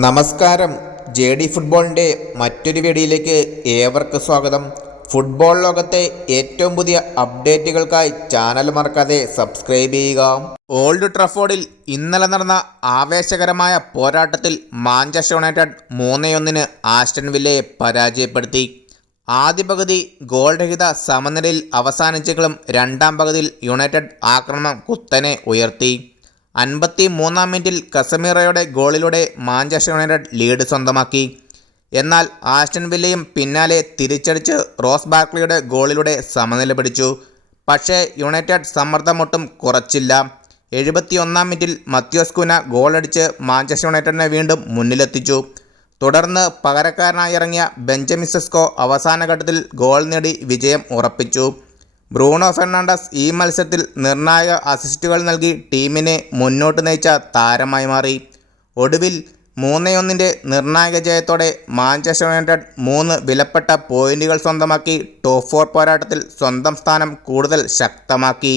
നമസ്കാരം. ഫുട്ബോളിൻ്റെ മറ്റൊരു വീഡിയോയിലേക്ക് ഏവർക്കും സ്വാഗതം. ഫുട്ബോൾ ലോകത്തെ ഏറ്റവും പുതിയ അപ്ഡേറ്റുകൾക്കായി ചാനൽ മറക്കാതെ സബ്സ്ക്രൈബ് ചെയ്യുക. ഓൾഡ് ട്രഫോർഡിൽ ഇന്നലെ നടന്ന ആവേശകരമായ പോരാട്ടത്തിൽ മാഞ്ചസ്റ്റർ യുണൈറ്റഡ് 3-1 ആസ്റ്റൺ വില്ലയെ പരാജയപ്പെടുത്തി. ആദ്യ പകുതി ഗോൾ രഹിത സമനിലയിൽ അവസാനിച്ചെങ്കിലും രണ്ടാം പകുതിയിൽ യുണൈറ്റഡ് ആക്രമണം കുത്തനെ ഉയർത്തി. 53-ാം മിനിറ്റിൽ കസമീറോയുടെ ഗോളിലൂടെ മാഞ്ചസ്റ്റർ യുണൈറ്റഡ് ലീഡ് സ്വന്തമാക്കി. എന്നാൽ ആസ്റ്റൺ വില്ലയും പിന്നാലെ തിരിച്ചടിച്ച് റോസ് ബാർക്ലിയുടെ ഗോളിലൂടെ സമനില പിടിച്ചു. പക്ഷേ യുണൈറ്റഡ് സമ്മർദ്ദമൊട്ടും കുറച്ചില്ല. 71-ാം മിനിറ്റിൽ മത്യോസ് കുന ഗോളടിച്ച് മാഞ്ചസ്റ്റർ യുണൈറ്റഡിനെ വീണ്ടും മുന്നിലെത്തിച്ചു. തുടർന്ന് പകരക്കാരനായി ഇറങ്ങിയ ബെഞ്ചമിൻ സെസ്കോ അവസാന ഘട്ടത്തിൽ ഗോൾ നേടി വിജയം ഉറപ്പിച്ചു. ബ്രൂണോ ഫെർണാണ്ടസ് ഈ മത്സരത്തിൽ നിർണായക അസിസ്റ്റുകൾ നൽകി ടീമിനെ മുന്നോട്ട് നയിച്ച താരമായി മാറി. ഒടുവിൽ 3-1 നിർണായക ജയത്തോടെ മാഞ്ചസ്റ്റർ യുണൈറ്റഡ് 3 വിലപ്പെട്ട പോയിന്റുകൾ സ്വന്തമാക്കി ടോപ്പ് 4 പോരാട്ടത്തിൽ സ്വന്തം സ്ഥാനം കൂടുതൽ ശക്തമാക്കി.